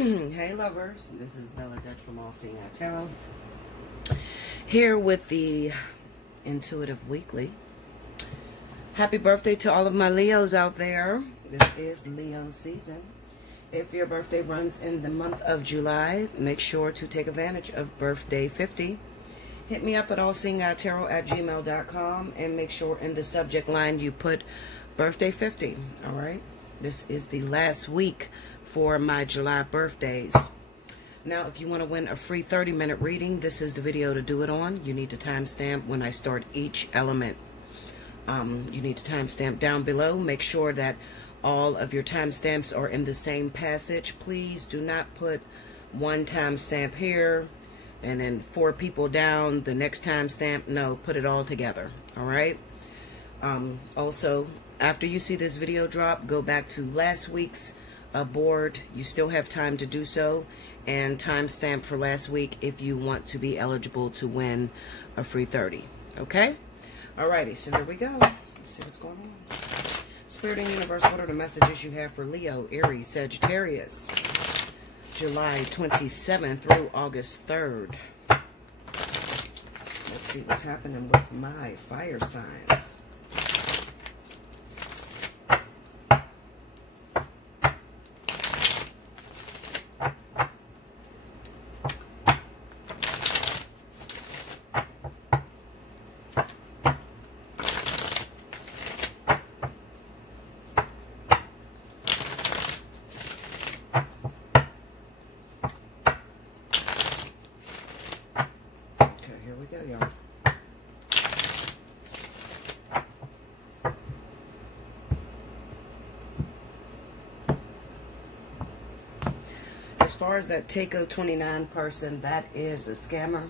Hey lovers, this is Bella Dutch from Allseeingeyetarot, here with the Intuitive Weekly. Happy birthday to all of my Leos out there. This is Leo season. If your birthday runs in the month of July, make sure to take advantage of birthday 50. Hit me up at allseeingeyetarot@gmail.com and make sure in the subject line you put birthday 50. Alright, this is the last week for my July birthdays. Now, if you want to win a free 30-minute reading, this is the video to do it on. You need to timestamp when I start each element. You need to timestamp down below. Make sure that all of your timestamps are in the same passage. Please do not put one timestamp here and then 4 people down the next timestamp. No, put it all together. All right. Also, after you see this video drop, go back to last week's board. You still have time to do so, and timestamp for last week if you want to be eligible to win a free 30. Okay? Alrighty, so here we go. Let's see what's going on. Spirit and Universe, what are the messages you have for Leo, Aries, Sagittarius, July 27th through August 3rd? Let's see what's happening with my fire signs. As far as that Takeo 29 person, that is a scammer.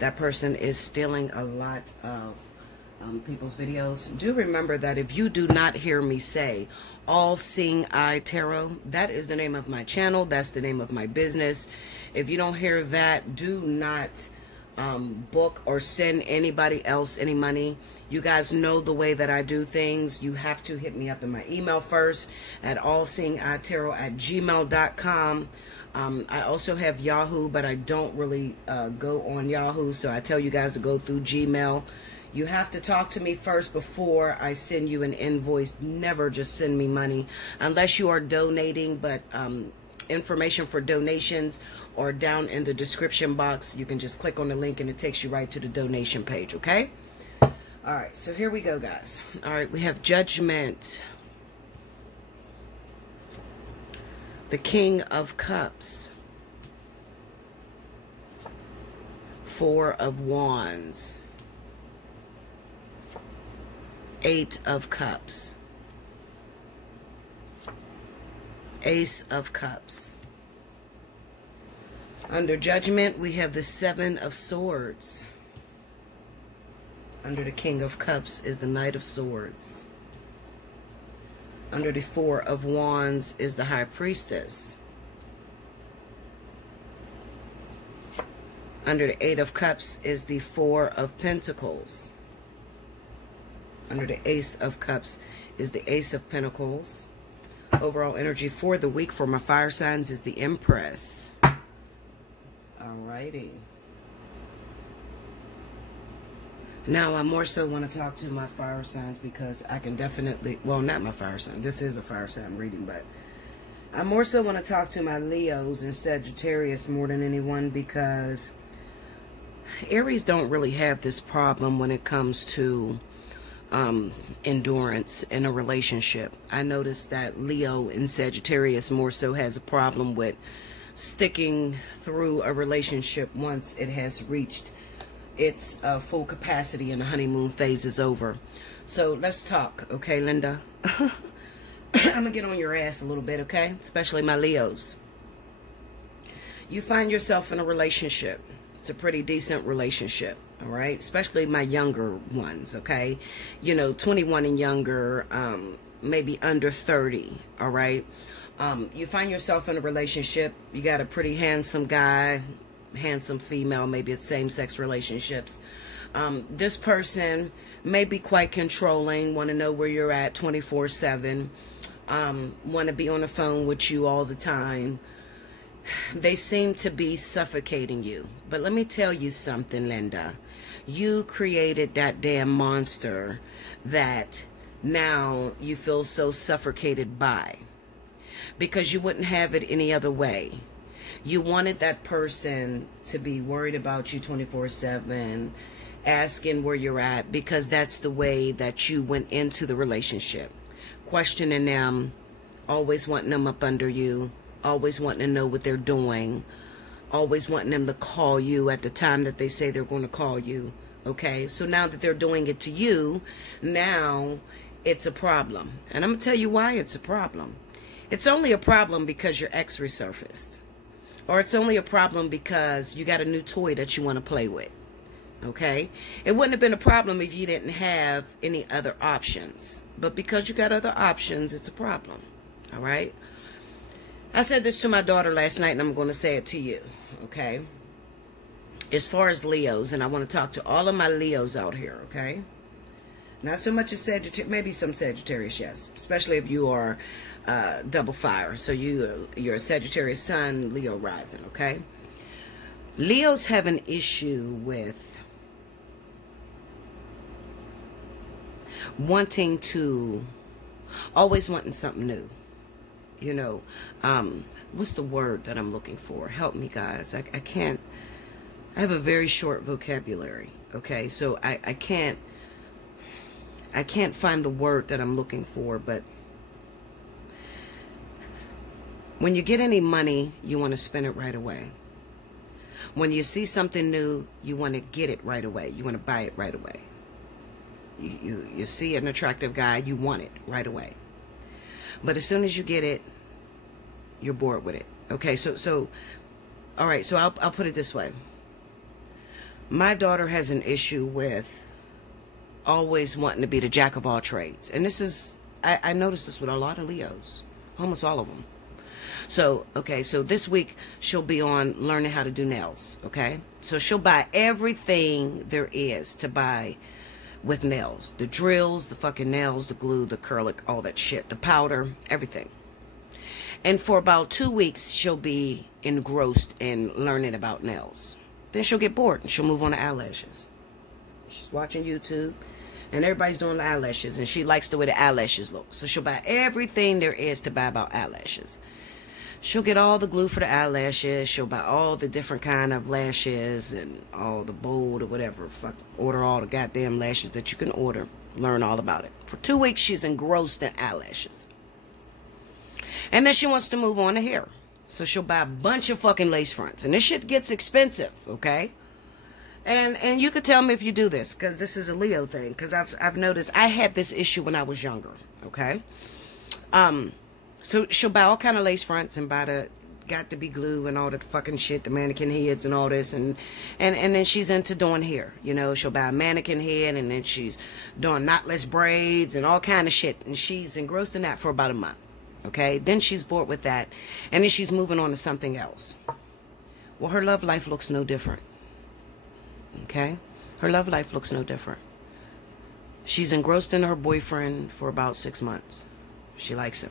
That person is stealing a lot of people's videos. Do remember that if you do not hear me say Allseeingeyetarot, that is the name of my channel. That's the name of my business. If you don't hear that, do not book or send anybody else any money. You guys know the way that I do things. You have to hit me up in my email first at allseeingeyetarot@gmail.com. I also have Yahoo, but I don't really go on Yahoo, so I tell you guys to go through Gmail. You have to talk to me first before I send you an invoice. Never just send me money unless you are donating, but information for donations or down in the description box. You can just click on the link and it takes you right to the donation page, okay? Alright, so here we go, guys. Alright, we have Judgment, the King of Cups, 4 of Wands, 8 of Cups, Ace of Cups. Under Judgment, we have the 7 of Swords. Under the King of Cups is the Knight of Swords. Under the 4 of Wands is the High Priestess. Under the 8 of Cups is the 4 of Pentacles. Under the Ace of Cups is the Ace of Pentacles. Overall energy for the week for my fire signs is the Empress. Alrighty. Now, I more so want to talk to my fire signs because I can definitely, well, not my fire sign. This is a fire sign reading, but I more so want to talk to my Leos and Sagittarius more than anyone because Aries don't really have this problem when it comes to endurance in a relationship. I noticed that Leo and Sagittarius more so has a problem with sticking through a relationship once it has reached its full capacity and the honeymoon phase is over. So let's talk, okay, Linda? I'm gonna get on your ass a little bit, okay? Especially my Leos. You find yourself in a relationship. It's a pretty decent relationship, all right? Especially my younger ones, okay? You know, 21 and younger, maybe under 30, all right? You find yourself in a relationship. You got a pretty handsome guy, handsome female, maybe it's same-sex relationships. This person may be quite controlling, want to know where you're at 24/7, want to be on the phone with you all the time. They seem to be suffocating you. But let me tell you something, Linda. You created that damn monster that now you feel so suffocated by. Because you wouldn't have it any other way. You wanted that person to be worried about you 24/7, asking where you're at, because that's the way that you went into the relationship. Questioning them, always wanting them up under you, always wanting to know what they're doing, always wanting them to call you at the time that they say they're going to call you. Okay, so now that they're doing it to you, now it's a problem. And I'm going to tell you why it's a problem. It's only a problem because your ex resurfaced. Or it's only a problem because you got a new toy that you want to play with. Okay? It wouldn't have been a problem if you didn't have any other options. But because you got other options, it's a problem. All right? I said this to my daughter last night, and I'm going to say it to you. Okay? As far as Leos, and I want to talk to all of my Leos out here. Okay? Not so much as Sagittarius, maybe some Sagittarius, yes. Especially if you are double fire. So you're a Sagittarius sun, Leo rising, okay? Leos have an issue with always wanting something new. You know, what's the word that I'm looking for? Help me, guys. I have a very short vocabulary, okay? So I can't find the word that I'm looking for, but when you get any money, you want to spend it right away. When you see something new, you want to get it right away. You want to buy it right away. You see an attractive guy, you want it right away. But as soon as you get it, you're bored with it. Okay, so all right, so I'll put it this way. My daughter has an issue with always wanting to be the jack of all trades. And this is, I noticed this with a lot of Leos. Almost all of them. So, okay, so this week she'll be on learning how to do nails, okay? So she'll buy everything there is to buy with nails. The drills, the fucking nails, the glue, the acrylic, all that shit, the powder, everything. And for about 2 weeks, she'll be engrossed in learning about nails. Then she'll get bored and she'll move on to eyelashes. She's watching YouTube and everybody's doing the eyelashes and she likes the way the eyelashes look. So she'll buy everything there is to buy about eyelashes. She'll get all the glue for the eyelashes. She'll buy all the different kind of lashes and all the bold or whatever. Fuck, order all the goddamn lashes that you can order. Learn all about it. For 2 weeks, she's engrossed in eyelashes. And then she wants to move on to hair. So she'll buy a bunch of fucking lace fronts. And this shit gets expensive, okay? And you could tell me if you do this, because this is a Leo thing. Because I've noticed I had this issue when I was younger, okay? So she'll buy all kind of lace fronts and buy the got to be glue and all that fucking shit, the mannequin heads and all this, and then she's into doing hair. You know, she'll buy a mannequin head and then she's doing knotless braids and all kind of shit, and she's engrossed in that for about a month. Okay, then she's bored with that, and then she's moving on to something else. Well, her love life looks no different. Okay, her love life looks no different. She's engrossed in her boyfriend for about 6 months. She likes him.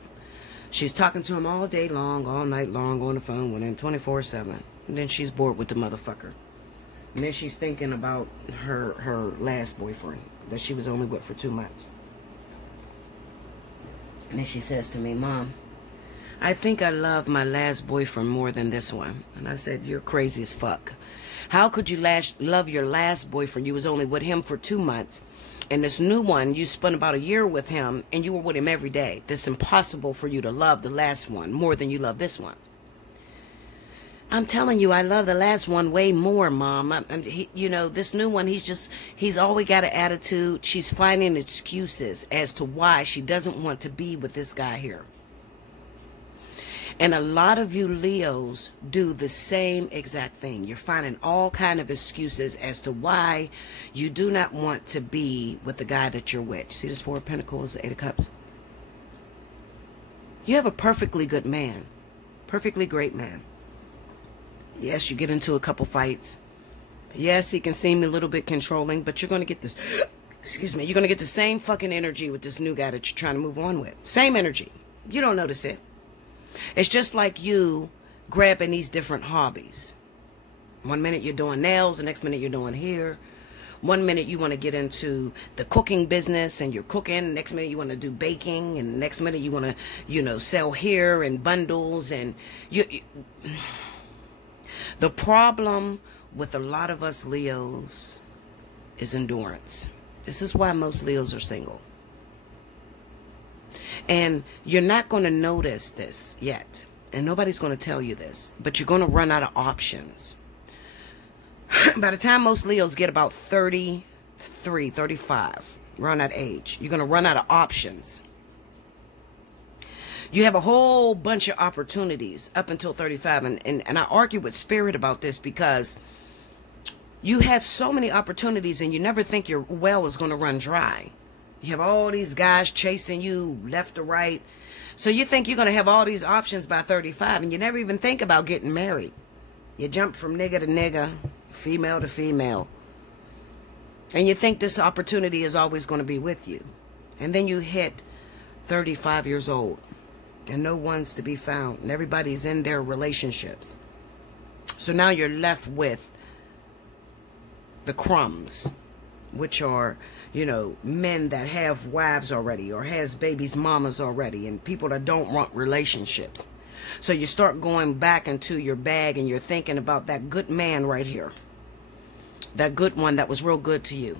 She's talking to him all day long, all night long, on the phone with him 24/7. And then she's bored with the motherfucker. And then she's thinking about her last boyfriend that she was only with for 2 months. And then she says to me, Mom, I think I love my last boyfriend more than this one. And I said, you're crazy as fuck. How could you love your last boyfriend? You was only with him for 2 months. And this new one, you spent about a year with him, and you were with him every day. It's impossible for you to love the last one more than you love this one. I'm telling you, I love the last one way more, Mom. You know, this new one, he's always got an attitude. She's finding excuses as to why she doesn't want to be with this guy here. And a lot of you Leos do the same exact thing. You're finding all kind of excuses as to why you do not want to be with the guy that you're with. See this 4 of Pentacles, 8 of Cups? You have a perfectly good man. Perfectly great man. Yes, you get into a couple fights. Yes, he can seem a little bit controlling, but you're going to get this, excuse me, you're going to get the same fucking energy with this new guy that you're trying to move on with. Same energy. You don't notice it. It's just like you grabbing these different hobbies. One minute you're doing nails, the next minute you're doing hair. One minute you want to get into the cooking business and you're cooking. The next minute you want to do baking. And the next minute you want to, you know, sell hair and bundles. And the problem with a lot of us Leos is endurance. This is why most Leos are single. And you're not going to notice this yet. And nobody's going to tell you this. But you're going to run out of options. By the time most Leos get about 33, 35, around that age, you're going to run out of options. You have a whole bunch of opportunities up until 35. And I argue with Spirit about this because you have so many opportunities and you never think your well is going to run dry. You have all these guys chasing you left or right. So you think you're going to have all these options by 35 and you never even think about getting married. You jump from nigga to nigga, female to female. And you think this opportunity is always going to be with you. And then you hit 35 years old. And no one's to be found. And everybody's in their relationships. So now you're left with the crumbs. Which are, you know, men that have wives already. Or has babies' mamas already. And people that don't want relationships. So you start going back into your bag and you're thinking about that good man right here. That good one that was real good to you.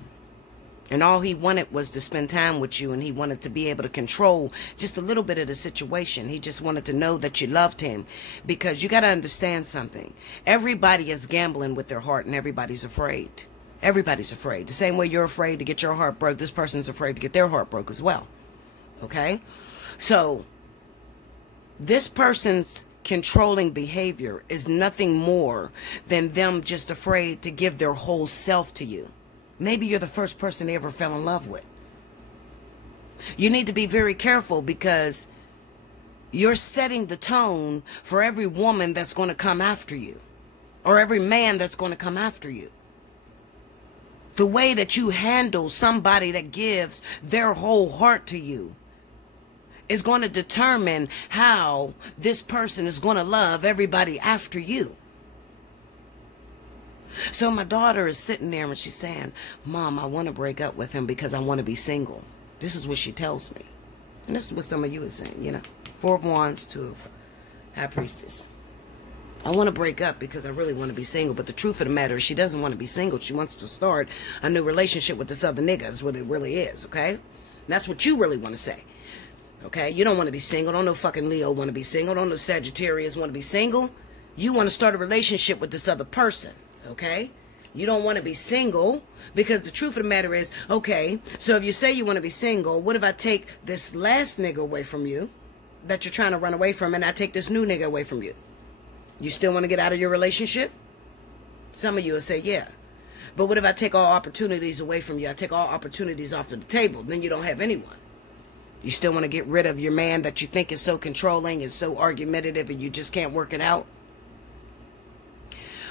And all he wanted was to spend time with you, and he wanted to be able to control just a little bit of the situation. He just wanted to know that you loved him. Because you got to understand something. Everybody is gambling with their heart, and everybody's afraid. Everybody's afraid. The same way you're afraid to get your heart broke, this person's afraid to get their heart broke as well. Okay? So this person's controlling behavior is nothing more than them just afraid to give their whole self to you. Maybe you're the first person they ever fell in love with. You need to be very careful because you're setting the tone for every woman that's going to come after you. Or every man that's going to come after you. The way that you handle somebody that gives their whole heart to you is going to determine how this person is going to love everybody after you. So my daughter is sitting there and she's saying, Mom, I want to break up with him because I want to be single. This is what she tells me. And this is what some of you are saying, you know. 4 of Wands, 2 of High Priestess. I want to break up because I really want to be single. But the truth of the matter is she doesn't want to be single. She wants to start a new relationship with this other nigga is what it really is, okay? And that's what you really want to say. Okay, you don't want to be single. Don't no fucking Leo want to be single. Don't no Sagittarius want to be single. You want to start a relationship with this other person. Okay, you don't want to be single because the truth of the matter is, okay, so if you say you want to be single, what if I take this last nigga away from you that you're trying to run away from and I take this new nigga away from you? You still want to get out of your relationship? Some of you will say, yeah. But what if I take all opportunities away from you? I take all opportunities off the table. Then you don't have anyone. You still want to get rid of your man that you think is so controlling, is so argumentative, and you just can't work it out?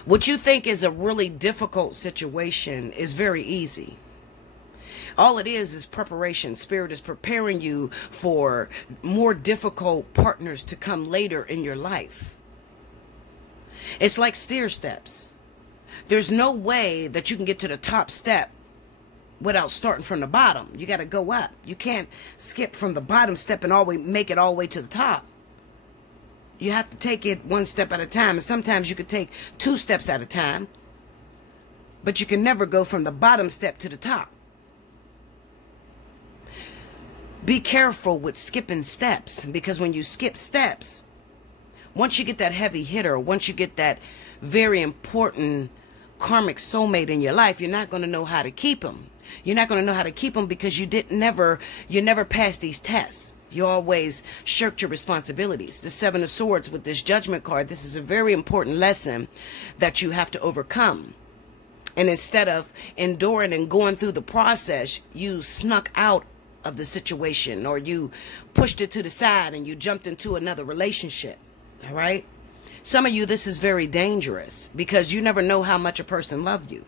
What you think is a really difficult situation is very easy. All it is preparation. Spirit is preparing you for more difficult partners to come later in your life. It's like stair steps. There's no way that you can get to the top step without starting from the bottom. You got to go up. You can't skip from the bottom step and always make it all the way to the top. You have to take it one step at a time. And sometimes you could take 2 steps at a time. But you can never go from the bottom step to the top. Be careful with skipping steps. Because when you skip steps, once you get that heavy hitter, once you get that very important karmic soulmate in your life, you're not going to know how to keep them. You're not going to know how to keep them because you never passed these tests. You always shirked your responsibilities. The 7 of Swords with this Judgment card, this is a very important lesson that you have to overcome. And instead of enduring and going through the process, you snuck out of the situation or you pushed it to the side and you jumped into another relationship. All right? Some of you, this is very dangerous because you never know how much a person loved you.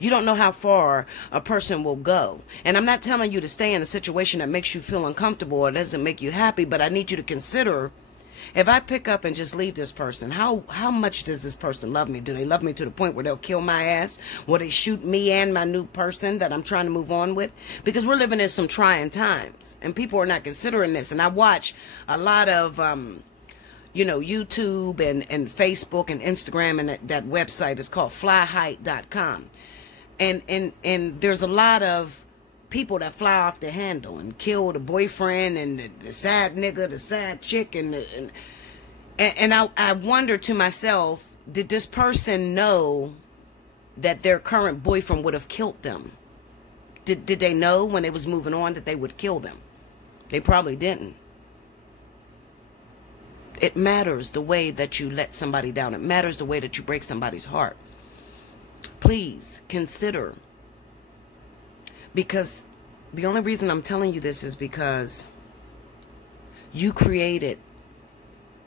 You don't know how far a person will go. And I'm not telling you to stay in a situation that makes you feel uncomfortable or doesn't make you happy, but I need you to consider If I pick up and just leave this person, how much does this person love me? Do they love me to the point where they'll kill my ass? Will they shoot me and my new person that I'm trying to move on with? Because we're living in some trying times, and people are not considering this. And I watch a lot of, you know, YouTube and Facebook and Instagram, and that website is called flyheight.com. And there's a lot of people that fly off the handle and kill the boyfriend and the sad nigga, the sad chick, and I wonder to myself, did this person know that their current boyfriend would have killed them? Did they know when they was moving on that they would kill them? They probably didn't. It matters the way that you let somebody down. It matters the way that you break somebody's heart. Please consider. Because the only reason I'm telling you this is because you created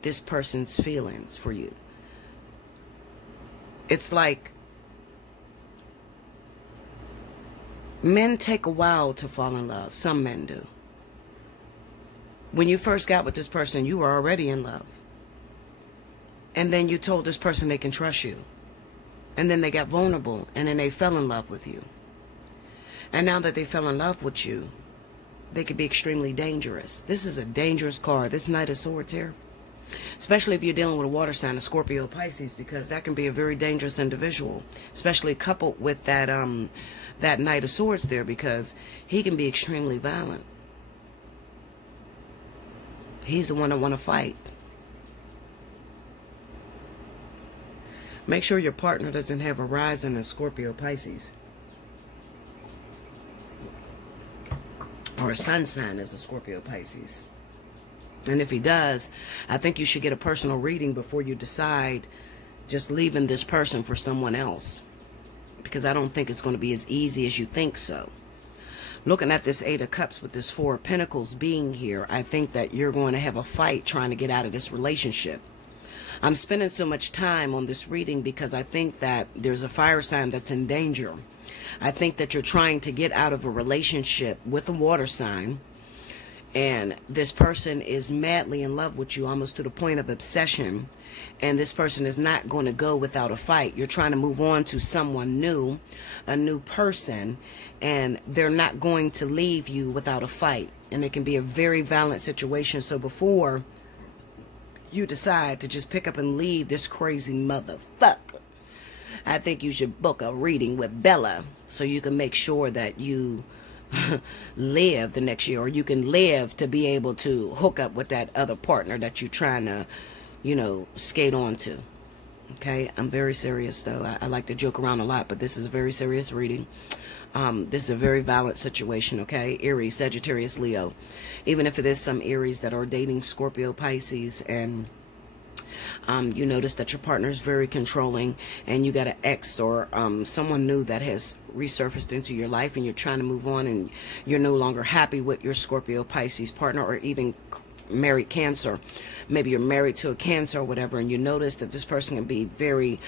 this person's feelings for you. It's like men take a while to fall in love. Some men do. When you first got with this person, you were already in love. And then you told this person they can trust you. And then they got vulnerable, and then they fell in love with you. And now that they fell in love with you, they could be extremely dangerous. This is a dangerous card, this Knight of Swords here. Especially if you're dealing with a water sign, a Scorpio, Pisces, because that can be a very dangerous individual. Especially coupled with that Knight of Swords there, because he can be extremely violent. He's the one that want to fight. Make sure your partner doesn't have a rising in Scorpio, Pisces. Or a sun sign as a Scorpio, Pisces. And if he does, I think you should get a personal reading before you decide just leaving this person for someone else. Because I don't think it's going to be as easy as you think so. Looking at this Eight of Cups with this Four of Pentacles being here, I think that you're going to have a fight trying to get out of this relationship. I'm spending so much time on this reading because I think that there's a fire sign that's in danger. I think that you're trying to get out of a relationship with a water sign, and this person is madly in love with you, almost to the point of obsession, and this person is not going to go without a fight. You're trying to move on to someone new, a new person, and they're not going to leave you without a fight. And it can be a very violent situation. So before you decide to just pick up and leave this crazy motherfucker, I think you should book a reading with Bella so you can make sure that you live the next year, or you can live to be able to hook up with that other partner that you're trying to, you know, skate on to. Okay, I'm very serious though. I like to joke around a lot, but this is a very serious reading. This is a very violent situation, okay? Aries, Sagittarius, Leo. Even if it is some Aries that are dating Scorpio, Pisces, and you notice that your partner is very controlling, and you got an ex or someone new that has resurfaced into your life, and you're trying to move on, and you're no longer happy with your Scorpio, Pisces partner, or even married Cancer. Maybe you're married to a Cancer or whatever, and you notice that this person can be very,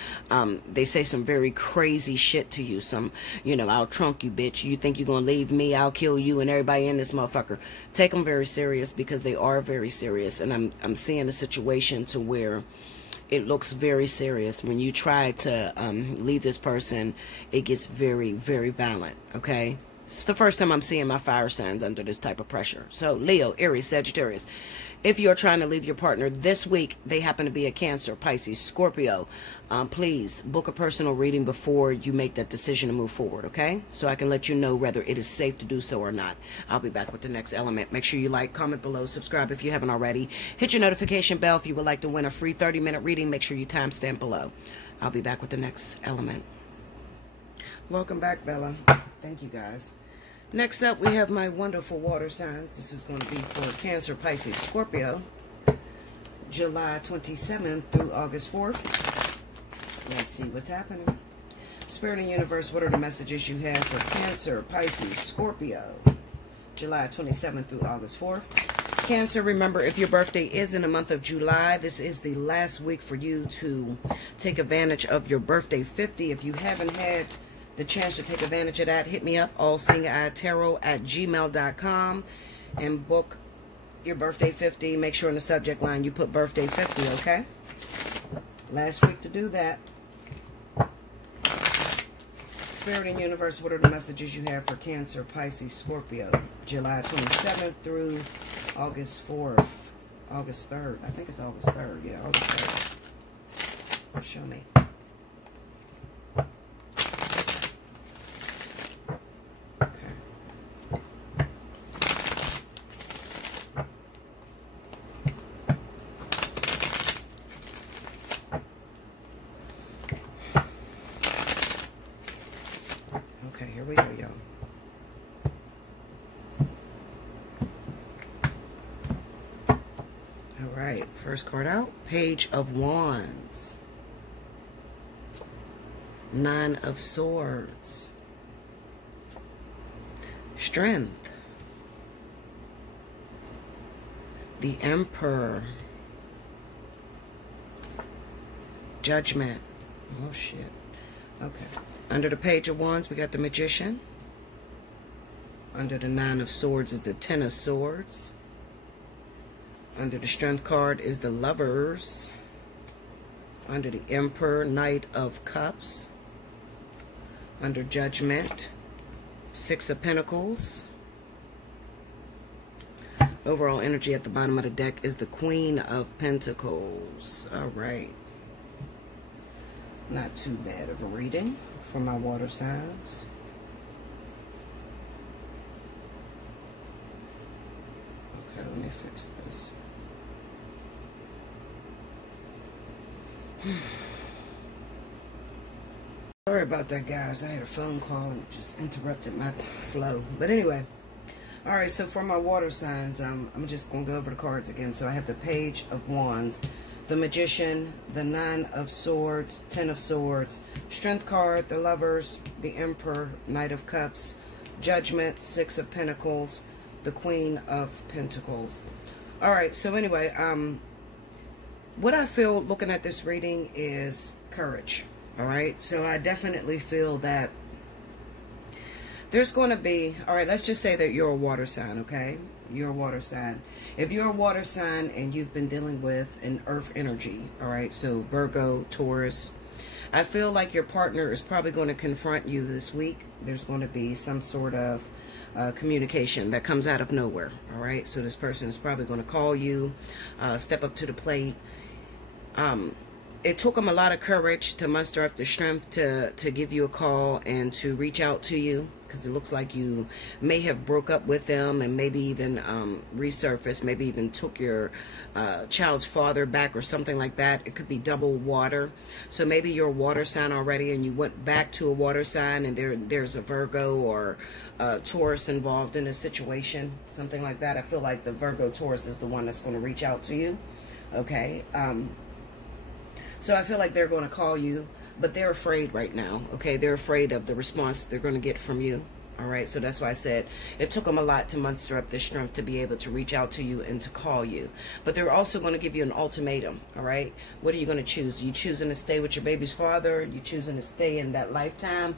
they say some very crazy shit to you. Some, you know, I'll trunk you, bitch. You think you're going to leave me? I'll kill you and everybody in this motherfucker. Take them very serious, because they are very serious. And I'm seeing a situation to where it looks very serious. When you try to leave this person, it gets very, very violent, okay? It's the first time I'm seeing my fire signs under this type of pressure. So Leo, Aries, Sagittarius. If you're trying to leave your partner this week, they happen to be a Cancer, Pisces, Scorpio, please book a personal reading before you make that decision to move forward, okay? So I can let you know whether it is safe to do so or not. I'll be back with the next element. Make sure you like, comment below, subscribe if you haven't already. Hit your notification bell if you would like to win a free 30-minute reading. Make sure you timestamp below. I'll be back with the next element. Welcome back, Bella. Thank you, guys. Next up, we have my wonderful water signs. This is going to be for Cancer, Pisces, Scorpio, July 27th through August 4th. Let's see what's happening. Spirit and Universe, what are the messages you have for Cancer, Pisces, Scorpio, July 27th through August 4th? Cancer, remember, if your birthday is in the month of July, this is the last week for you to take advantage of your birthday 50. If you haven't had the chance to take advantage of that, hit me up, Allseeingeyetarot at gmail.com, and book your birthday 50, make sure in the subject line you put birthday 50, okay? Last week to do that. Spirit and universe, what are the messages you have for Cancer, Pisces, Scorpio, July 27th through August 4th, August 3rd. I think it's August 3rd. Yeah, August 3rd. Show me. Here we go, y'all. All right, first card out, Page of Wands, Nine of Swords, Strength, the Emperor, Judgment. Oh, shit. Okay. Under the Page of Wands, we got the Magician. Under the Nine of Swords is the Ten of Swords. Under the Strength card is the Lovers. Under the Emperor, Knight of Cups. Under Judgment, Six of Pentacles. Overall energy at the bottom of the deck is the Queen of Pentacles. All right. Not too bad of a reading for my water signs. Okay, let me fix this. Sorry about that, guys. I had a phone call and it just interrupted my flow. But anyway, all right, so for my water signs, I'm just going to go over the cards again. So I have the Page of Wands, the Magician, the Nine of Swords, Ten of Swords, Strength card, the Lovers, the Emperor, Knight of Cups, Judgment, Six of Pentacles, the Queen of Pentacles. All right, so anyway, what I feel looking at this reading is courage. All right, so I definitely feel that there's going to be, all right, let's just say that you're a water sign, okay? You're a water sign. If you're a water sign and you've been dealing with an earth energy, all right, so Virgo, Taurus, I feel like your partner is probably going to confront you this week. There's going to be some sort of communication that comes out of nowhere, all right? So this person is probably going to call you, step up to the plate. It took them a lot of courage to muster up the strength to give you a call and to reach out to you, because it looks like you may have broke up with them and maybe even resurfaced, maybe even took your child's father back or something like that. It could be double water. So maybe you're a water sign already and you went back to a water sign and there's a Virgo or Taurus involved in a situation, something like that. I feel like the Virgo Taurus is the one that's going to reach out to you, okay? So I feel like they're going to call you, but they're afraid right now, okay? They're afraid of the response they're going to get from you, all right? So that's why I said it took them a lot to muster up the strength to be able to reach out to you and to call you. But they're also going to give you an ultimatum, all right? What are you going to choose? Are you choosing to stay with your baby's father? Are you choosing to stay in that lifetime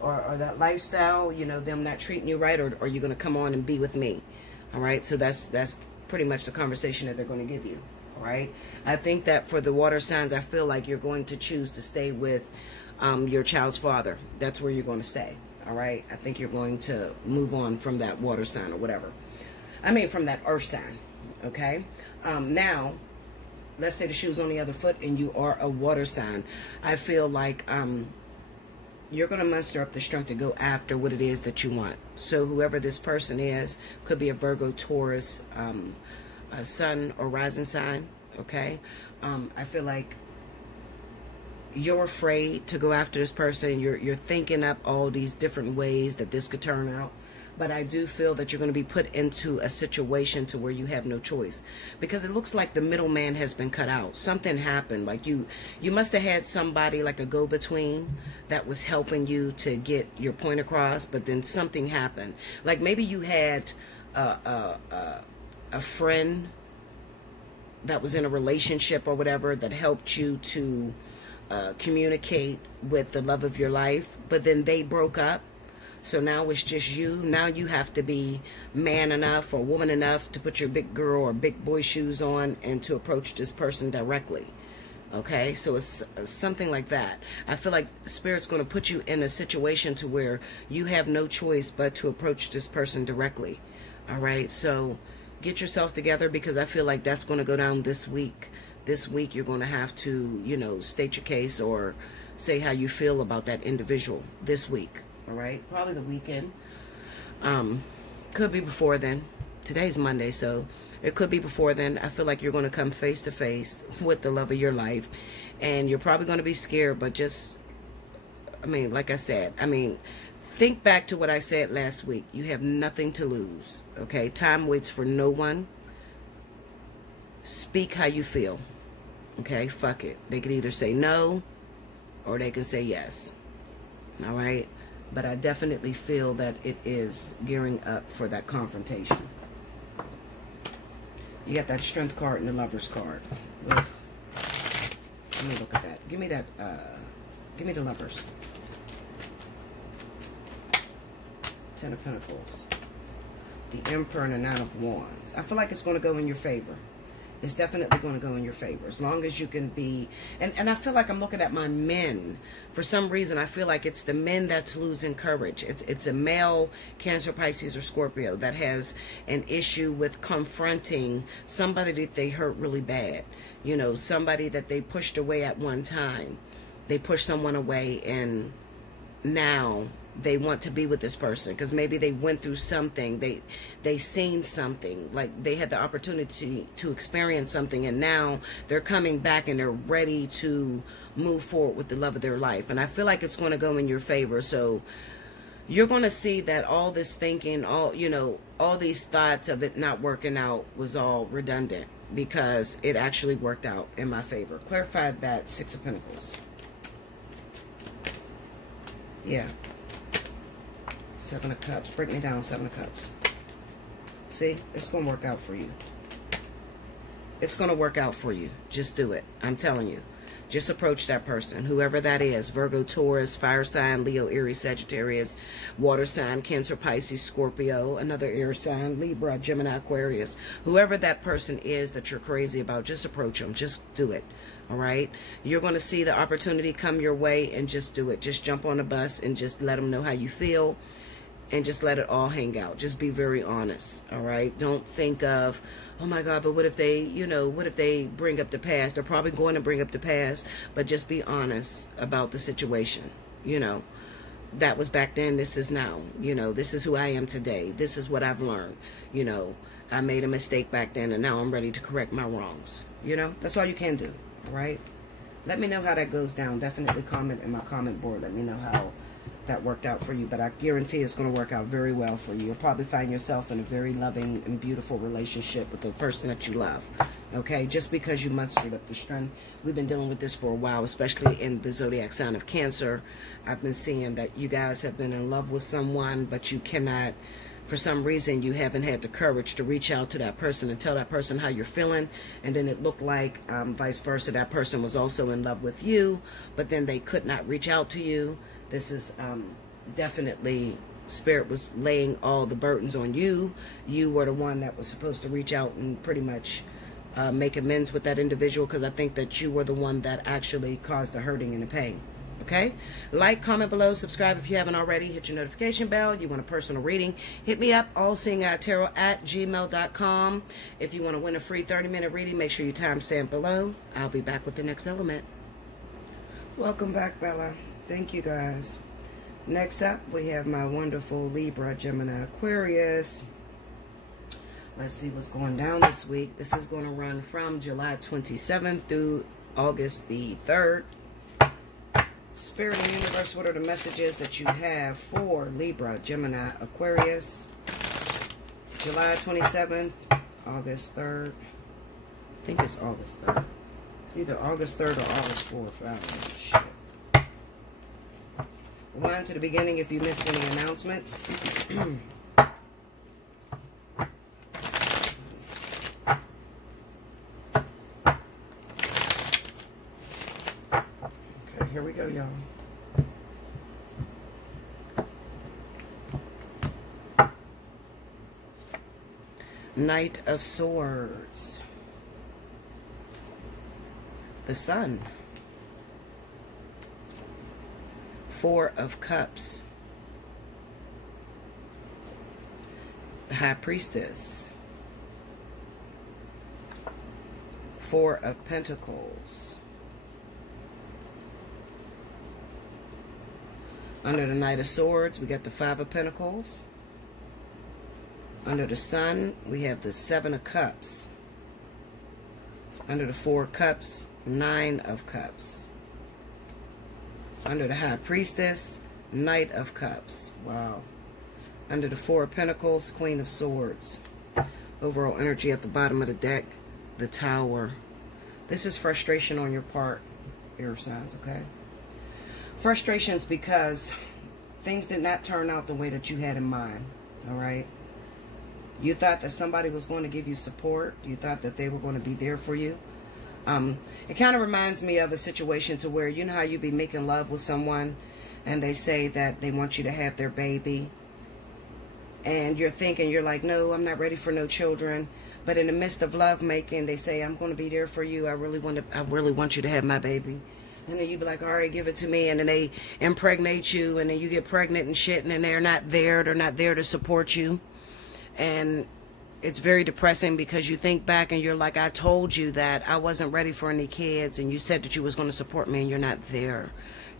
or that lifestyle, you know, them not treating you right, or are you going to come on and be with me, all right? So that's pretty much the conversation that they're going to give you. Right? I think that for the water signs, I feel like you're going to choose to stay with your child's father. That's where you're going to stay. All right? I think you're going to move on from that water sign or whatever. I mean, from that earth sign. Okay? Now, let's say the shoe's on the other foot and you are a water sign. I feel like you're going to muster up the strength to go after what it is that you want. So whoever this person is, could be a Virgo, Taurus, a sun or rising sign, okay? I feel like you're afraid to go after this person. You're thinking up all these different ways that this could turn out. But I do feel that you're going to be put into a situation to where you have no choice, because it looks like the middleman has been cut out. Something happened. Like you must have had somebody like a go-between that was helping you to get your point across, but then something happened. Like maybe you had a friend that was in a relationship or whatever that helped you to communicate with the love of your life, but then they broke up. So now it's just you. Now you have to be man enough or woman enough to put your big girl or big boy shoes on and to approach this person directly. Okay, so it's something like that. I feel like Spirit's going to put you in a situation to where you have no choice but to approach this person directly. All right, so get yourself together, because I feel like that's going to go down this week. This week you're going to have to, you know, state your case or say how you feel about that individual this week. All right, probably the weekend. Could be before then. Today's Monday, so it could be before then. I feel like you're going to come face to face with the love of your life, and you're probably going to be scared, but just, I mean, like I said, think back to what I said last week. You have nothing to lose, okay? Time waits for no one. Speak how you feel, okay? Fuck it. They could either say no or they can say yes, all right? But I definitely feel that it is gearing up for that confrontation. You got that Strength card and the Lover's card. Oof. Let me look at that. Give me that, give me the Lovers. 10 of Pentacles. The Emperor and the Nine of Wands. I feel like it's going to go in your favor. It's definitely going to go in your favor. As long as you can be... And I feel like I'm looking at my men. For some reason, I feel like it's the men that's losing courage. It's a male, Cancer, Pisces, or Scorpio, that has an issue with confronting somebody that they hurt really bad. You know, somebody that they pushed away at one time. They pushed someone away, and now they want to be with this person because maybe they went through something, they seen something, like they had the opportunity to experience something, and now they're coming back and they're ready to move forward with the love of their life. And I feel like it's going to go in your favor. So you're going to see that all this thinking, all these thoughts of it not working out was all redundant, because it actually worked out in my favor. Clarify that. 6 of Pentacles. Yeah. 7 of Cups. Break me down. 7 of Cups. See? It's going to work out for you. It's going to work out for you. Just do it. I'm telling you. Just approach that person. Whoever that is. Virgo, Taurus, fire sign, Leo, Aries, Sagittarius, water sign, Cancer, Pisces, Scorpio, another air sign, Libra, Gemini, Aquarius. Whoever that person is that you're crazy about, just approach them. Just do it. All right? You're going to see the opportunity come your way, and just do it. Just jump on the bus and just let them know how you feel. And just let it all hang out. Just be very honest, all right? Don't think of, oh my God, but what if they, what if they bring up the past? They're probably going to bring up the past, but just be honest about the situation. That was back then, this is now. This is who I am today. This is what I've learned. I made a mistake back then, and now I'm ready to correct my wrongs. That's all you can do, all right? Let me know how that goes down. Definitely comment in my comment board. Let me know how that worked out for you, but I guarantee it's going to work out very well for you. You'll probably find yourself in a very loving and beautiful relationship with the person that you love, okay? Just because you mustered up the strength. We've been dealing with this for a while, especially in the zodiac sign of Cancer. I've been seeing that you guys have been in love with someone, but you cannot, for some reason, you haven't had the courage to reach out to that person and tell that person how you're feeling. And then it looked like vice versa, that person was also in love with you, but then they could not reach out to you. This is definitely, Spirit was laying all the burdens on you. You were the one that was supposed to reach out and pretty much make amends with that individual, because I think that you were the one that actually caused the hurting and the pain. Okay? Like, comment below, subscribe if you haven't already. Hit your notification bell. You want a personal reading, hit me up, Allseeingeyetarot at gmail.com. If you want to win a free 30-minute reading, make sure you timestamp below. I'll be back with the next element. Welcome back, Bella. Thank you, guys. Next up, we have my wonderful Libra, Gemini, Aquarius. Let's see what's going down this week. This is going to run from July 27th through August the 3rd. Spirit and Universe, what are the messages that you have for Libra, Gemini, Aquarius? July 27th, August 3rd. I think it's August 3rd. It's either August 3rd or August 4th. I don't know. Shit. Rewind to the beginning if you missed any announcements. Okay, here we go, y'all. Knight of Swords. The Sun. Four of Cups. The High Priestess. Four of Pentacles. Under the Knight of Swords, we got the Five of Pentacles. Under the Sun, we have the Seven of Cups. Under the Four of Cups, Nine of Cups. Under the High Priestess, Knight of Cups. Wow. Under the Four of Pentacles, Queen of Swords. Overall energy at the bottom of the deck, the Tower. This is frustration on your part, air signs, okay? Frustrations because things did not turn out the way that you had in mind, all right? You thought that somebody was going to give you support. You thought that they were going to be there for you. It kind of reminds me of a situation to where, you know how you be making love with someone and they say that they want you to have their baby. And you're thinking, you're like, no, I'm not ready for no children. But in the midst of love making, they say, I'm going to be there for you. I really want you to have my baby. And then you be like, all right, give it to me. And then they impregnate you, and then you get pregnant and shit, and then they're not there. They're not there to support you. And it's very depressing because you think back and you're like, I told you that I wasn't ready for any kids, and you said that you was going to support me, and you're not there.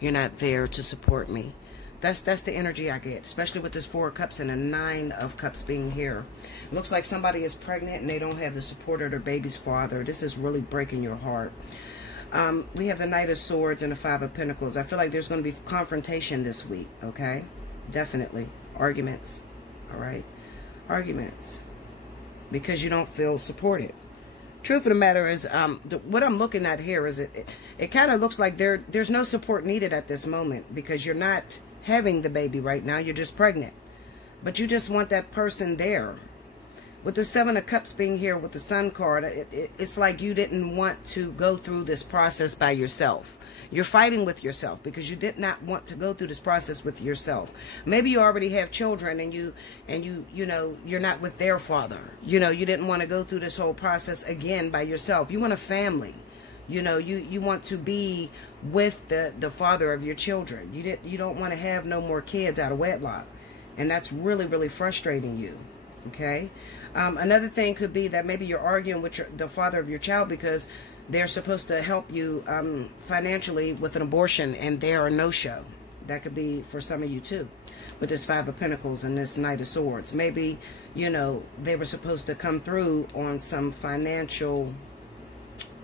You're not there to support me. That's the energy I get, especially with this Four of Cups and a Nine of Cups being here. It looks like somebody is pregnant and they don't have the support of their baby's father. This is really breaking your heart. We have the Knight of Swords and the Five of Pentacles. I feel like there's going to be confrontation this week, okay? Definitely. Arguments, all right? Arguments. Because you don't feel supported. Truth of the matter is, what I'm looking at here is it kind of looks like there's no support needed at this moment because you're not having the baby right now. You're just pregnant. But you just want that person there. With the Seven of Cups being here with the Sun card, it's like you didn't want to go through this process by yourself. You're fighting with yourself because you did not want to go through this process with yourself. Maybe you already have children and you know, you're not with their father. You know, you didn't want to go through this whole process again by yourself. You want a family. You know, you want to be with the father of your children. You don't want to have no more kids out of wedlock. And that's really, really frustrating you. Okay? Another thing could be that maybe you're arguing with the father of your child because they're supposed to help you financially with an abortion and they're a no-show. That could be for some of you too. With this Five of Pentacles and this Knight of Swords. Maybe, you know, they were supposed to come through on some financial...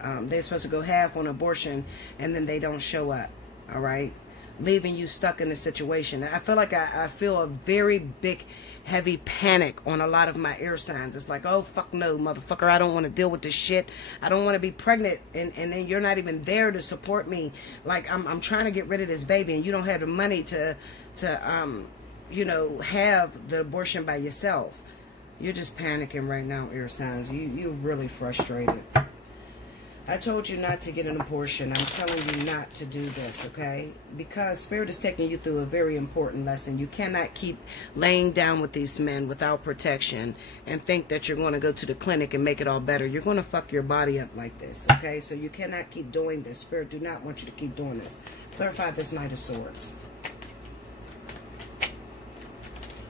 they're supposed to go half on abortion and then they don't show up. All right? Leaving you stuck in a situation. I feel like I feel a very big, heavy panic on a lot of my air signs. It's like, oh, fuck no, motherfucker. I don't want to deal with this shit. I don't want to be pregnant. And then you're not even there to support me. Like, I'm trying to get rid of this baby and you don't have the money to you know, have the abortion by yourself. You're just panicking right now, air signs. You're really frustrated. I told you not to get an abortion. I'm telling you not to do this, okay? Because Spirit is taking you through a very important lesson. You cannot keep laying down with these men without protection and think that you're going to go to the clinic and make it all better. You're going to fuck your body up like this, okay? So you cannot keep doing this. Spirit do not want you to keep doing this. Clarify this Knight of Swords.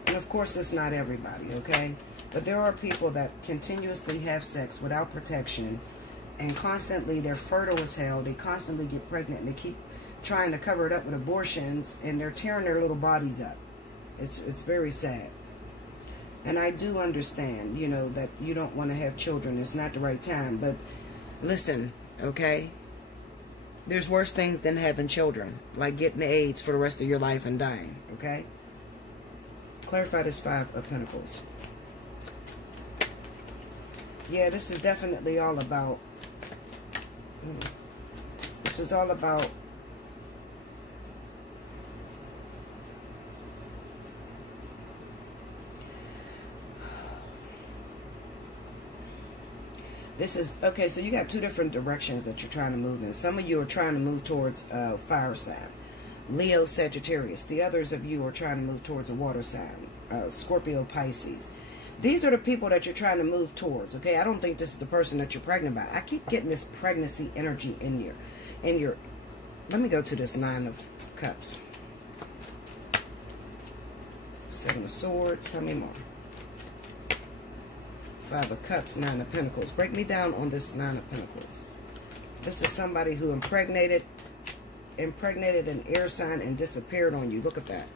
And of course, it's not everybody, okay? But there are people that continuously have sex without protection. And constantly, they're fertile as hell. They constantly get pregnant. And they keep trying to cover it up with abortions. And they're tearing their little bodies up. It's very sad. And I do understand, you know, that you don't want to have children. It's not the right time. But listen, okay? There's worse things than having children. Like getting AIDS for the rest of your life and dying, okay? Clarify this Five of Pentacles. Yeah, this is definitely all about... This is all about this is okay. So you got two different directions that you're trying to move in. Some of you are trying to move towards fire sign, Leo, Sagittarius. The others of you are trying to move towards a water sign, Scorpio, Pisces. These are the people that you're trying to move towards, okay? I don't think this is the person that you're pregnant by. I keep getting this pregnancy energy in your... Let me go to this Nine of Cups. Seven of Swords. Tell me more. Five of Cups, Nine of Pentacles. Break me down on this Nine of Pentacles. This is somebody who impregnated an air sign and disappeared on you. Look at that.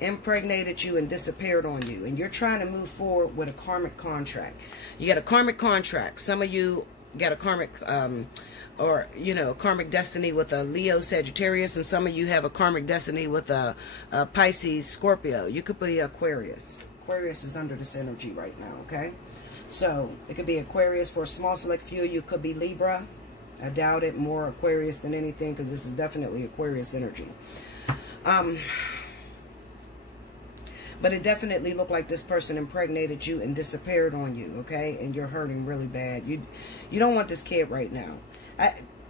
Impregnated you and disappeared on you. And you're trying to move forward with a karmic contract. You got a karmic contract. Some of you got a karmic, karmic destiny with a Leo, Sagittarius. And some of you have a karmic destiny with a Pisces, Scorpio. You could be Aquarius. Aquarius is under this energy right now, okay? So, it could be Aquarius for a small select few. You could be Libra. I doubt it. More Aquarius than anything, because this is definitely Aquarius energy. But it definitely looked like this person impregnated you and disappeared on you, okay? And you're hurting really bad. You don't want this kid right now.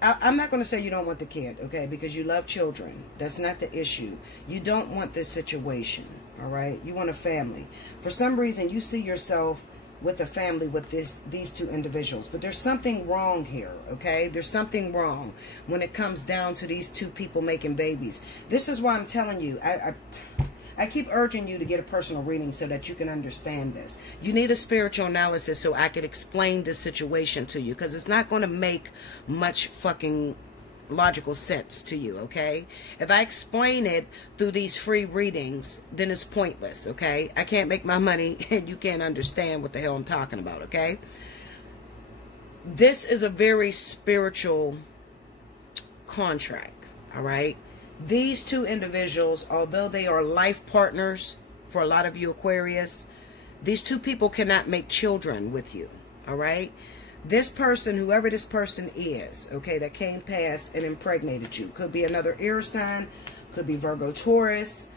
I'm not going to say you don't want the kid, okay? Because you love children. That's not the issue. You don't want this situation, all right? You want a family. For some reason, you see yourself with a family with these two individuals. But there's something wrong here, okay? There's something wrong when it comes down to these two people making babies. This is why I'm telling you, I keep urging you to get a personal reading so that you can understand this. You need a spiritual analysis so I could explain this situation to you, because it's not going to make much fucking logical sense to you, okay? If I explain it through these free readings, then it's pointless, okay? I can't make my money and you can't understand what the hell I'm talking about, okay? This is a very spiritual contract, all right? These two individuals, although they are life partners for a lot of you Aquarius, these two people cannot make children with you, all right? This person, whoever this person is, okay, that came past and impregnated you, could be another air sign, could be Virgo, Taurus.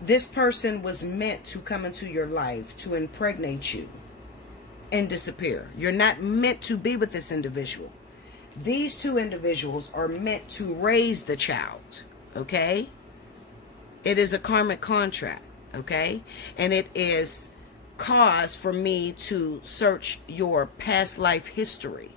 This person was meant to come into your life to impregnate you and disappear. You're not meant to be with this individual. These two individuals are meant to raise the child, okay? It is a karmic contract, okay? And it is cause for me to search your past life history,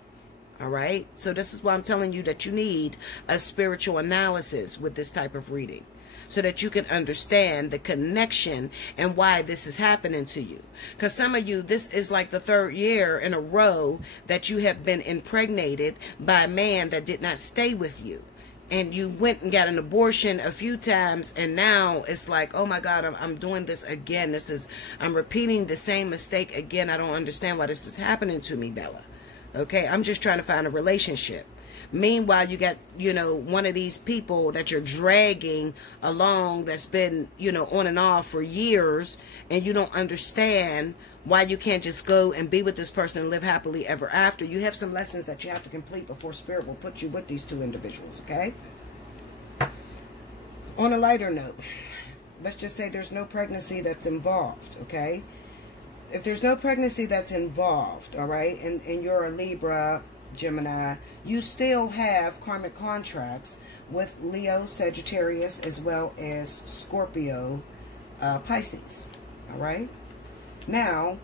all right? So this is why I'm telling you that you need a spiritual analysis with this type of reading, so that you can understand the connection and why this is happening to you. Because some of you, this is like the third year in a row that you have been impregnated by a man that did not stay with you. And you went and got an abortion a few times, and now it's like, oh my God, I'm doing this again. I'm repeating the same mistake again. I don't understand why this is happening to me, Bella. Okay, I'm just trying to find a relationship. Meanwhile, you got, one of these people that you're dragging along that's been, on and off for years, and you don't understand why you can't just go and be with this person and live happily ever after. You have some lessons that you have to complete before Spirit will put you with these two individuals, okay? On a lighter note, let's just say there's no pregnancy that's involved, okay? If there's no pregnancy that's involved, all right, and you're a Libra, Gemini, you still have karmic contracts with Leo, Sagittarius, as well as Scorpio, Pisces, all right? Now,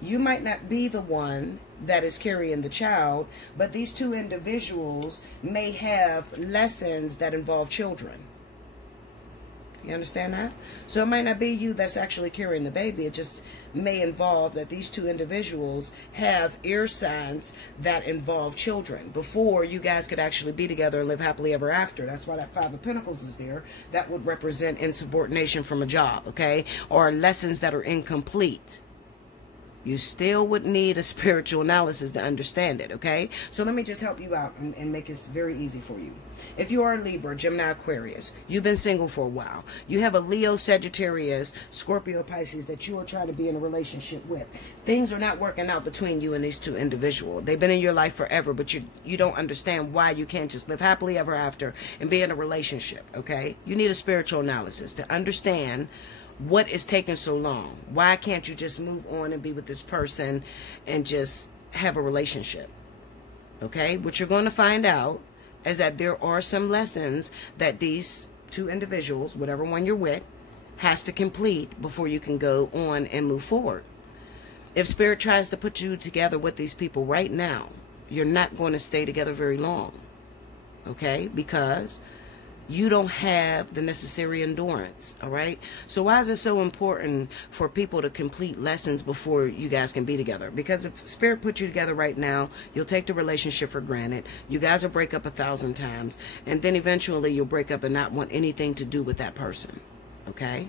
you might not be the one that is carrying the child, but these two individuals may have lessons that involve children. You understand that? So it might not be you that's actually carrying the baby. It just may involve that these two individuals have ear signs that involve children before you guys could actually be together and live happily ever after. That's why that Five of Pentacles is there. That would represent insubordination from a job, okay? Or lessons that are incomplete. You still would need a spiritual analysis to understand it, okay? So let me just help you out and make this very easy for you. If you are a Libra, Gemini, Aquarius, you've been single for a while. You have a Leo, Sagittarius, Scorpio, Pisces that you are trying to be in a relationship with. Things are not working out between you and these two individuals. They've been in your life forever, but you don't understand why you can't just live happily ever after and be in a relationship, okay? You need a spiritual analysis to understand what is taking so long. Why can't you just move on and be with this person and just have a relationship? Okay? What you're going to find out is that there are some lessons that these two individuals, whatever one you're with, has to complete before you can go on and move forward. If Spirit tries to put you together with these people right now, you're not going to stay together very long. Okay? Because you don't have the necessary endurance. All right? So why is it so important for people to complete lessons before you guys can be together? Because if Spirit put you together right now, you'll take the relationship for granted. You guys will break up 1,000 times. And then eventually you'll break up and not want anything to do with that person. Okay?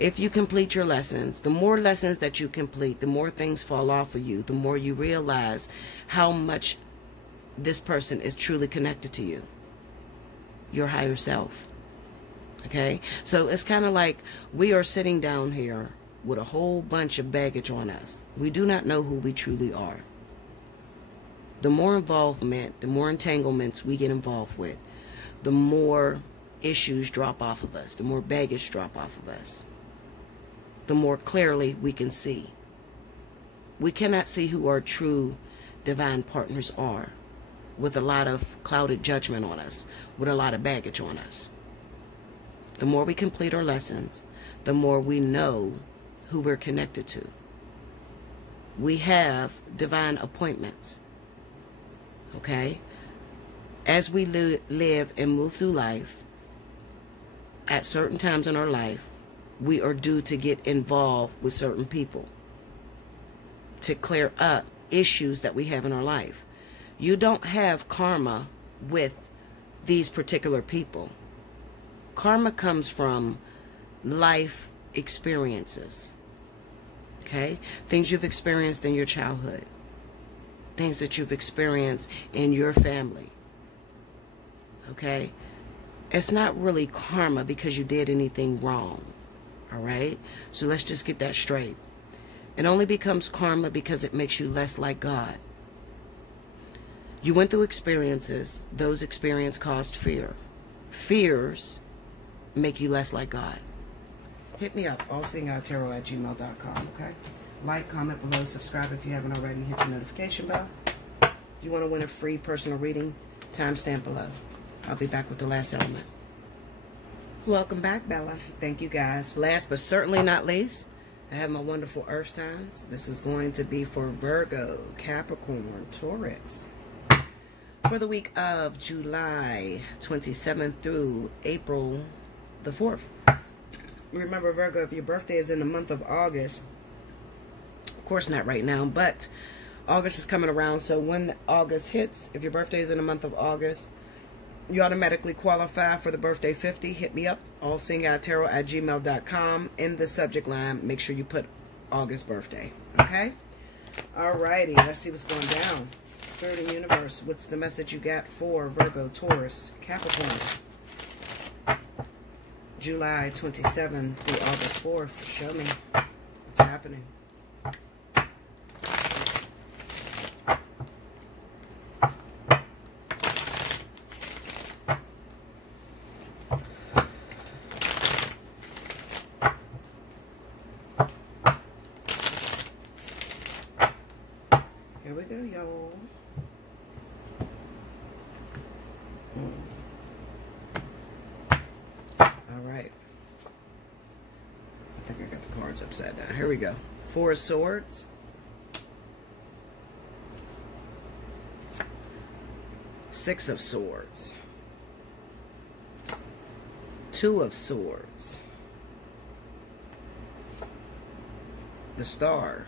If you complete your lessons, the more lessons that you complete, the more things fall off of you, the more you realize how much this person is truly connected to you, your higher self. Okay? So it's kind of like we are sitting down here with a whole bunch of baggage on us. We do not know who we truly are. The more involvement, the more entanglements we get involved with, the more issues drop off of us, the more baggage drop off of us, the more clearly we can see. We cannot see who our true divine partners are with a lot of clouded judgment on us, with a lot of baggage on us. The more we complete our lessons, the more we know who we're connected to. We have divine appointments. Okay? As we live and move through life, at certain times in our life, we are due to get involved with certain people to clear up issues that we have in our life. You don't have karma with these particular people. Karma comes from life experiences. Okay? Things you've experienced in your childhood. Things that you've experienced in your family. Okay? It's not really karma because you did anything wrong. All right? So let's just get that straight. It only becomes karma because it makes you less like God. You went through experiences. Those experiences caused fear. Fears make you less like God. Hit me up, Allseeingeyetarot@gmail.com, okay? Like, comment below, subscribe if you haven't already, hit your notification bell. If you want to win a free personal reading, timestamp below. I'll be back with the last element. Welcome back, Bella. Thank you, guys. Last but certainly not least, I have my wonderful earth signs. This is going to be for Virgo, Capricorn, Taurus. For the week of July 27th through April the 4th. Remember, Virgo, if your birthday is in the month of August, of course not right now, but August is coming around. So when August hits, if your birthday is in the month of August, you automatically qualify for the birthday 50. Hit me up, Allseeingeyetarot@gmail.com. In the subject line, make sure you put August birthday. Okay? Alrighty, let's see what's going down. Spirit and Universe, what's the message you got for Virgo, Taurus, Capricorn? July 27th through August 4th. Show me what's happening. Here we go, y'all. Alright. I think I got the cards upside down. Here we go. Four of Swords. Six of Swords. Two of Swords. The Star.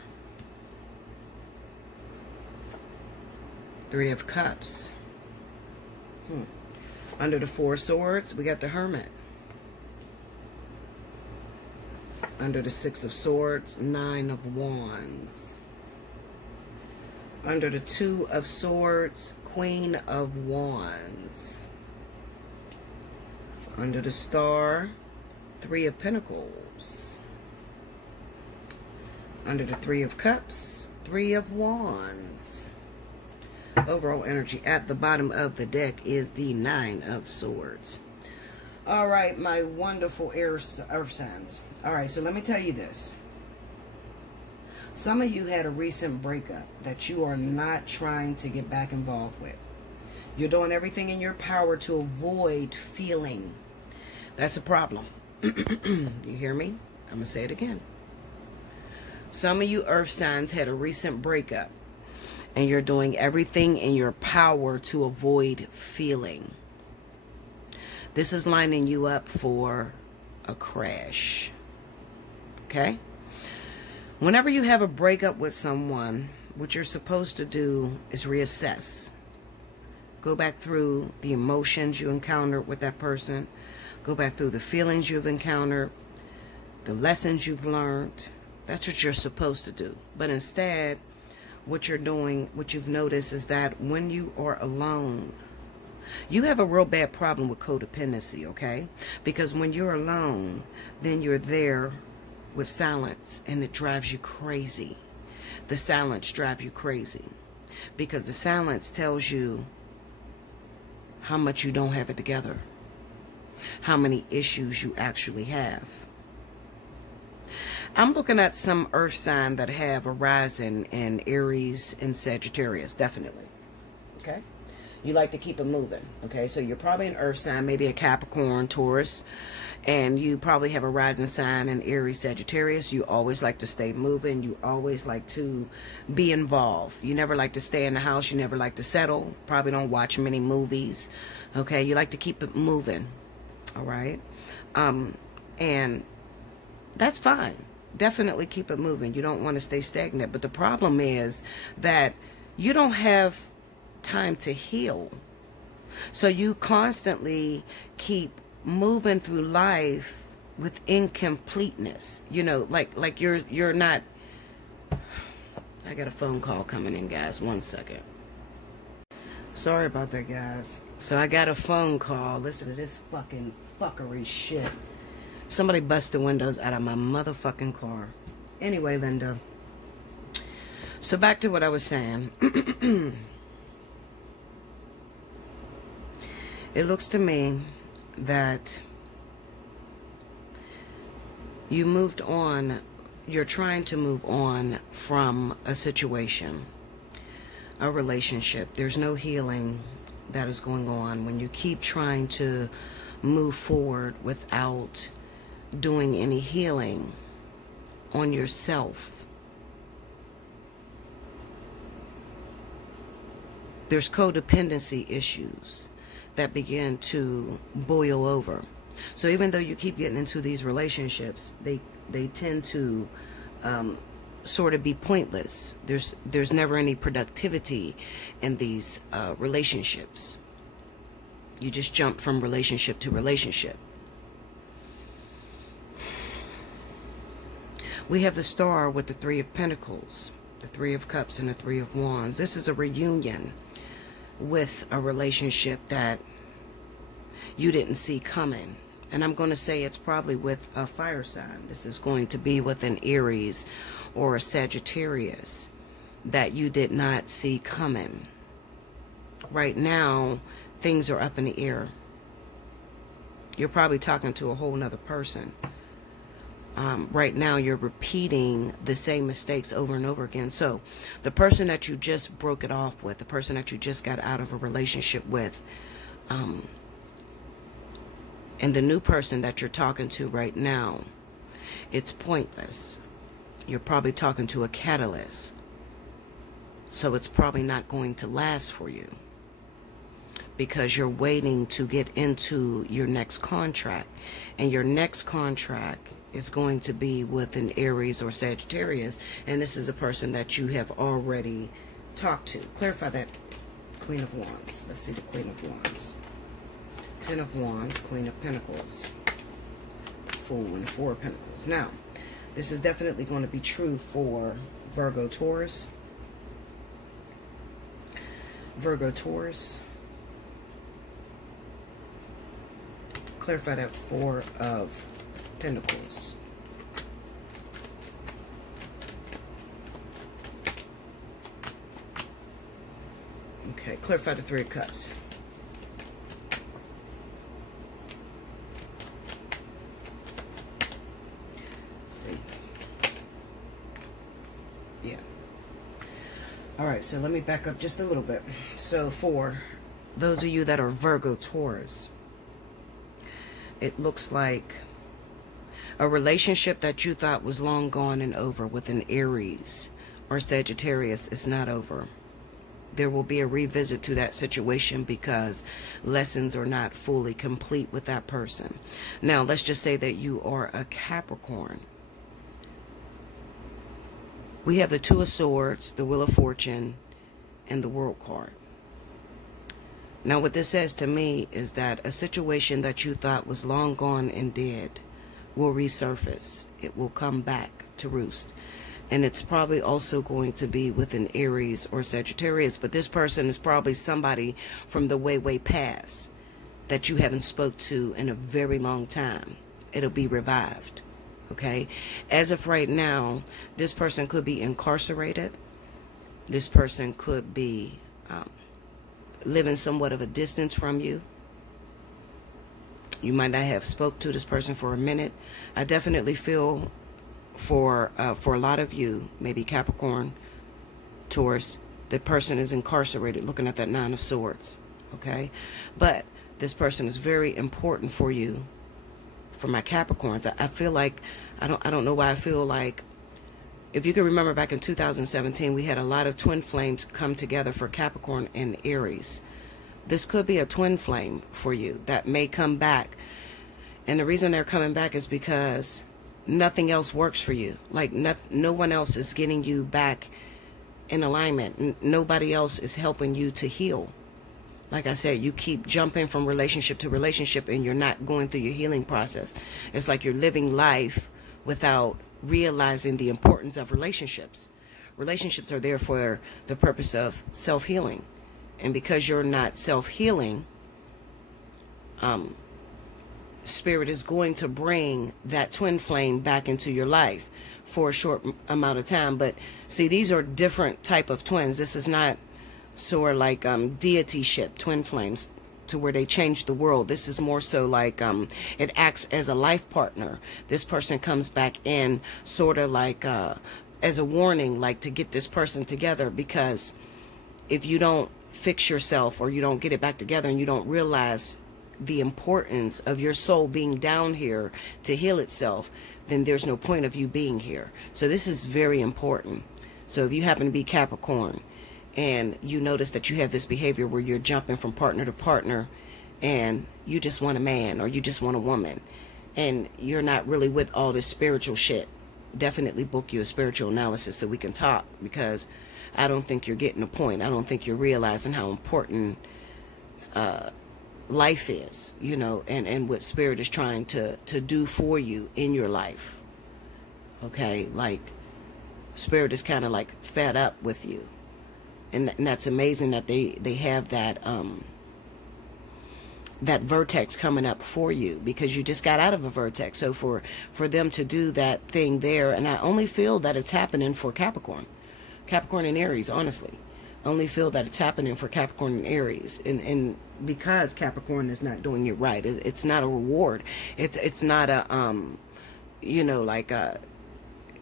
Three of Cups. Under the Four Swords, we got the Hermit. Under the Six of Swords, Nine of Wands. Under the Two of Swords, Queen of Wands. Under the Star, Three of Pentacles. Under the Three of Cups, Three of Wands. Overall energy at the bottom of the deck is the Nine of Swords. All right, my wonderful earth signs. All right, so let me tell you this. Some of you had a recent breakup that you are not trying to get back involved with. You're doing everything in your power to avoid feeling. That's a problem. You hear me? I'm going to say it again. Some of you earth signs had a recent breakup, and you're doing everything in your power to avoid feeling. This is lining you up for a crash. Okay? Whenever you have a breakup with someone, what you're supposed to do is reassess. Go back through the emotions you encountered with that person. Go back through the feelings you've encountered, the lessons you've learned. That's what you're supposed to do. But instead, what you're doing, what you've noticed is that when you are alone, you have a real bad problem with codependency, okay? Because when you're alone, then you're there with silence, and it drives you crazy. The silence drives you crazy because the silence tells you how much you don't have it together, how many issues you actually have. I'm looking at some earth sign that have a rising in Aries and Sagittarius, definitely. Okay? You like to keep it moving. Okay? So you're probably an earth sign, maybe a Capricorn, Taurus, and you probably have a rising sign in Aries, Sagittarius. You always like to stay moving. You always like to be involved. You never like to stay in the house. You never like to settle. Probably don't watch many movies. Okay? You like to keep it moving. All right? And that's fine. Definitely keep it moving. You don't want to stay stagnant. But the problem is that you don't have time to heal. So you constantly keep moving through life with incompleteness. You know, like you're not. I got a phone call coming in, guys. 1 second. Sorry about that, guys. So I got a phone call. Listen to this fucking fuckery shit. Somebody busted windows out of my motherfucking car. Anyway, Linda. So back to what I was saying. It looks to me that you moved on. You're trying to move on from a situation, a relationship. There's no healing that is going on when you keep trying to move forward without doing any healing on yourself. There's codependency issues that begin to boil over. So even though you keep getting into these relationships, they tend to sort of be pointless. There's never any productivity in these relationships. You just jump from relationship to relationship. We have the Star with the Three of Pentacles, the Three of Cups, and the Three of Wands. This is a reunion with a relationship that you didn't see coming. And I'm going to say it's probably with a fire sign. This is going to be with an Aries or a Sagittarius that you did not see coming. Right now, things are up in the air. You're probably talking to a whole nother person. Right now, you're repeating the same mistakes over and over again. So the person that you just broke it off with, the person that you just got out of a relationship with, and the new person that you're talking to right now, it's pointless. You're probably talking to a catalyst. So it's probably not going to last for you, because you're waiting to get into your next contract. And your next contract is going to be with an Aries or Sagittarius. And this is a person that you have already talked to. Clarify that. Queen of Wands. Let's see the Queen of Wands. Ten of Wands, Queen of Pentacles, Fool, and Four of Pentacles. Now, this is definitely going to be true for Virgo, Taurus. Virgo, Taurus. Clarify that Four of Pentacles. Okay, clarify the Three of Cups. See. Yeah. Alright, so let me back up just a little bit. So for those of you that are Virgo, Taurus, it looks like A relationship that you thought was long gone and over with an Aries or Sagittarius is not over. There will be a revisit to that situation because lessons are not fully complete with that person. Now, let's just say that you are a Capricorn. We have the Two of Swords, the Wheel of Fortune, and the World card. Now, what this says to me is that a situation that you thought was long gone and dead will resurface. It will come back to roost. And it's probably also going to be with an Aries or Sagittarius. But this person is probably somebody from the way, way past that you haven't spoke to in a very long time. It'll be revived. Okay? As of right now, this person could be incarcerated. This person could be living somewhat of a distance from you. You might not have spoke to this person for a minute. I definitely feel for a lot of you, maybe Capricorn, Taurus, the person is incarcerated, looking at that Nine of Swords. Okay? But this person is very important for you. For my Capricorns, I feel like, I don't know why I feel like, if you can remember back in 2017, we had a lot of twin flames come together for Capricorn and Aries. This could be a twin flame for you that may come back. And the reason they're coming back is because nothing else works for you. Like no one else is getting you back in alignment. Nobody else is helping you to heal. Like I said, you keep jumping from relationship to relationship and you're not going through your healing process. It's like you're living life without realizing the importance of relationships. Relationships are there for the purpose of self-healing. And because you're not self-healing, Spirit is going to bring that twin flame back into your life for a short amount of time. But see, these are different type of twins. This is not sort of like deity ship twin flames to where they change the world. This is more so like it acts as a life partner. This person comes back in sort of like as a warning, like to get this person together, because if you don't fix yourself or you don't get it back together and you don't realize the importance of your soul being down here to heal itself, then there's no point of you being here. So this is very important. So if you happen to be Capricorn and you notice that you have this behavior where you're jumping from partner to partner and you just want a man or you just want a woman and you're not really with all this spiritual shit, definitely book you a spiritual analysis so we can talk, because I don't think you're getting the point. I don't think you're realizing how important life is, you know, and what Spirit is trying to do for you in your life. Okay? Like, Spirit is kind of like fed up with you. And that's amazing that they have that that vertex coming up for you, because you just got out of a vertex. So for them to do that thing there, and I only feel that it's happening for Capricorn and Aries, honestly. I only feel that it's happening for Capricorn and Aries, and because Capricorn is not doing it right. It's not a reward. It's not a you know, like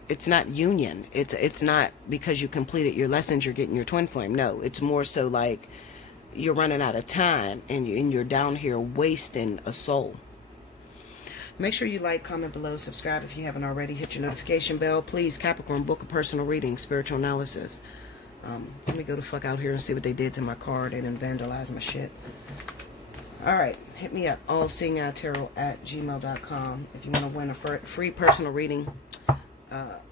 it's not union. It's not because you completed your lessons you're getting your twin flame. No, it's more so like you're running out of time and you're down here wasting a soul. Make sure you like, comment below, subscribe if you haven't already. Hit your notification bell. Please, Capricorn, book a personal reading, spiritual analysis. Let me go the fuck out here and see what they did to my card. They didn't vandalize my shit. Alright, hit me up, allseeingeyetarot@gmail.com. If you want to win a free personal reading,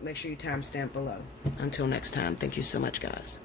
make sure you timestamp below. Until next time, thank you so much, guys.